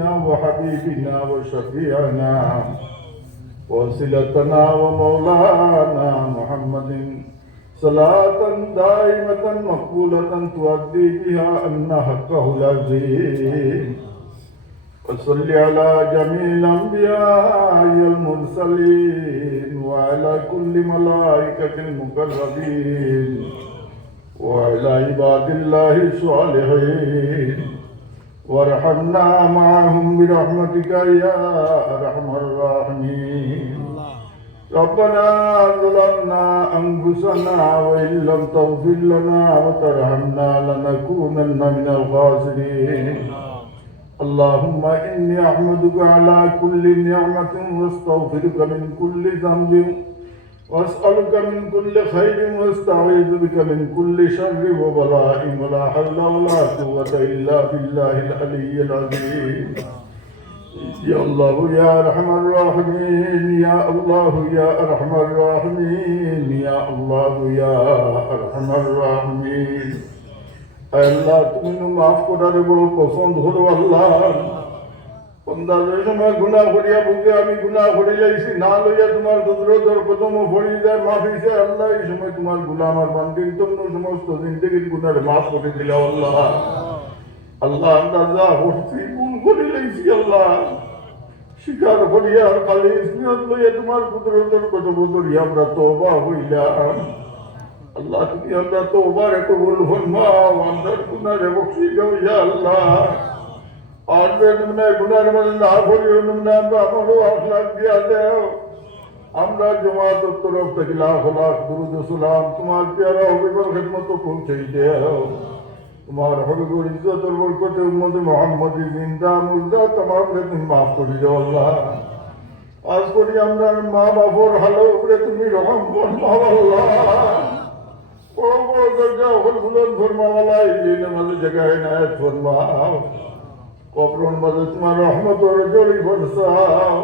وحبيبنا وشفيعنا وصلتنا ومولانا محمد صلاة دائمة مقبولة تؤدي بها أن حقه العظيم وصل على جميع الأنبياء المرسلين وعلى كل ملائكة المقربين وعلى عباد الله الصالحين وارحمنا معهم برحمتك يا أرحم الراحمين. ربنا ظلمنا أنفسنا وإن لم تغفر لنا وترحمنا لنكونن من الخاسرين. اللهم إني أحمدك على كل نعمة واستغفرك من كل ذنب وأسألك من كل خير واستعيذ بك من كل شر وبلاء ولا حول ولا قوة إلا بالله العلي العظيم. يا الله يا أرحم الراحمين يا الله يا أرحم الراحمين يا الله يا أرحم الراحمين. আল্লাহ তুমি মাফ করার বড় পছন্দ হলো আল্লাহ। বন্দাদের সময় গুনাহ করিয়া বুকে আমি গুনাহ করে যাইছি না লইয়া তোমার কুদরতের কদম পড়ি যায় মাফ হইছে আল্লাহ। এই সময় তোমার গোলাম আর বান্দির জন্য সমস্ত জিন্দেগির গুনাহ মাফ করে দিলা আল্লাহ। আল্লাহ আমরা যা হচ্ছি গুণ করে লাইছি আল্লাহ স্বীকার করিয়া আর খালি ইসমিয়ত লইয়া তোমার কুদরতের কদম ধরিয়া আমরা তওবা হইলাম। আল্লাহ তুমি আমরা তওবার কবুল ফরমাও, আমাদের গুনাহ বখশি দাও ইয়া আল্লাহ। আর বেদনা গুনার মধ্যে না পড়িও না, আমরা আমারও আখলাক দিয়া দেও। আমরা জমাতের তরফ থেকে লাখ লাখ দুরূদ সালাম তোমার প্যারা হবিবের খিদমত পৌঁছে দেও। তোমার হবিবুর ইজ্জতের বরকতে উম্মতে মুহাম্মদী জিন্দা মুর্দা तमामকে তুমি মাফ করে দাও আল্লাহ। আজ করি আমরা মা বাবার হালের উপরে তুমি রহম ফরমাও আল্লাহ। বড় বড় দরজা হল বুলন্দ ফরমাওয়ালা এই নামাজে জায়গায় নায়াত ফরমাও। কবরন মাঝে তোমার রহমতের জড়ি বরসাও।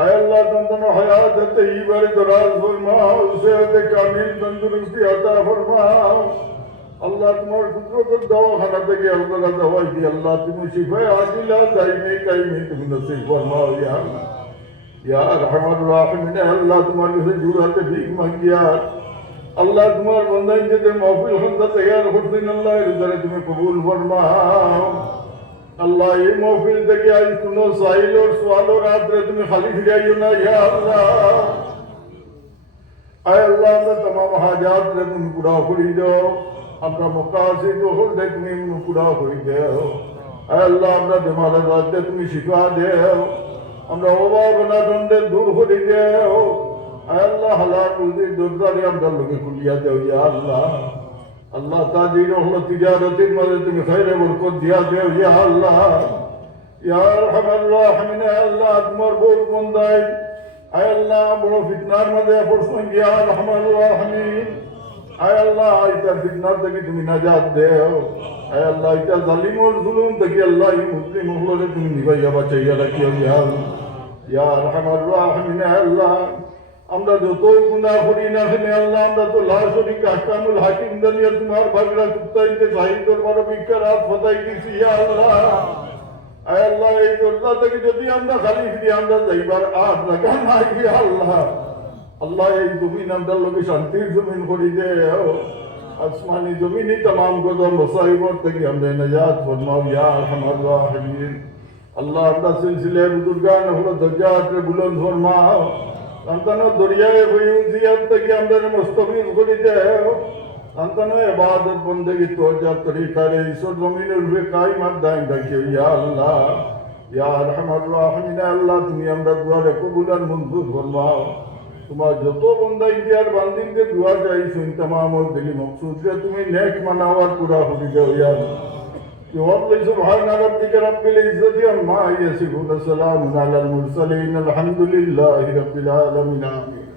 আয় আল্লাহ তন্তনা হায়াত তৈয়বারে দরাজ ফরমাও, সেহতে কামিল তন্দুরুস্তি আতা ফরমাও। আল্লাহ তোমার কুদরতের দওয়াখানা থেকে আল্লাহ দওয়াই দি আল্লাহ তুমি শিফায়ে আজিলা দাইমে কাইমে তুমি নসিব ফরমাও ইয়া আল্লাহ। ইয়া আরহামার রাহিমিন আল্লাহ তোমার কাছে জুরাতে ভিক মাগিয়া আল্লাহ তোমার বান্দাই যে মাহফিল হন্দা তৈয়ার করছেন আল্লাহ এর দ্বারা তুমি কবুল ফরমাও। আল্লাহ এই মাহফিল থেকে আজ কোনো সাইল और सवाल और রাত্রে তুমি খালি ফিরাইও না ইয়া আল্লাহ। আয় আল্লাহ আমরা तमाम হাজাত তুমি পুরা করে দাও, আমরা মাকাসিদ হলতে তুমি পুরা করে দাও। আয় আল্লাহ আমরা বেমারের রাতে তুমি শিফা দাও, আমরা অভাব অনাটনকে দূর করে দাও। আয় আল্লাহ হালাল রুজির দরজারে আমরা লোকে খুলিয়া দাও ইয়া আল্লাহ। আল্লাহ তাজির হলো তিজারতের মধ্যে তুমি খায়রে বরকত দিয়া দেও ইয়া আল্লাহ। ইয়া আরহামার রাহিমিন আল্লাহ তোমার বহু বন্দাই আয় আল্লাহ বড় ফিতনার মধ্যে পড়ছেন ইয়া আরহামার রাহিমিন। আয় আল্লাহ এটা ফিতনার থেকে তুমি নাজাত দেও। আয় আল্লাহ এটা জালিম ও জুলুম থেকে আল্লাহ এই মুসলিম হলরে তুমি নিভাইয়া বাঁচাইয়া রাখিও ইয়া আল্লাহ। ইয়া আরহামার রাহিমিন আল্লাহ আমরা যত গুনাহ করি না কেন আল্লাহ আমরা তো লা শরীকা আহকামুল হাকিম দানিয়া তোমার বাগড়া কুত্তাইতে জাহিদ দরবার বিকারাত ফতাই দিছি ইয়া আল্লাহ। আয় আল্লাহ এই দরজা থেকে যদি আমরা খালি ফিরি আমরা যাইবার আর লাগা নাই ইয়া আল্লাহ। আল্লাহ এই জমিন আমরা লোকে শান্তির জমিন করি দেও, আসমানি জমিনই तमाम গজব মুসাইবত থেকে আমরা নাজাত ফরমাও ইয়া আরহামার রাহিমিন। আল্লাহ আমরা সিলসিলে বুজুর্গান হলো দরজাতে বুলন্দ ফরমাও। সন্তানো দরিয়ায় বইউজিয়াত থেকে আমরা মুস্তাফিজ করে দেও। সন্তানো ইবাদত বন্দেগী তোজা তরিকারে ঈশ্বর জমিনের উপরে কায়েমাত দায়েম রাখিও ইয়া আল্লাহ। ইয়া আরহামার রাহিমিন আল্লাহ তুমি আমরা দুয়ারে কবুল আর মঞ্জুর ফরমাও। তোমার যত বন্দা ইন্ডিয়ার বান্দিনকে দুয়া চাইছেন तमाम দিলি মকসুদকে তুমি নেক মানাওয়ার পুরা করে দাও ইয়া আল্লাহ। سبحان ربك رب العزة عما يصفون وسلام على المرسلين الحمد لله رب العالمين آمين.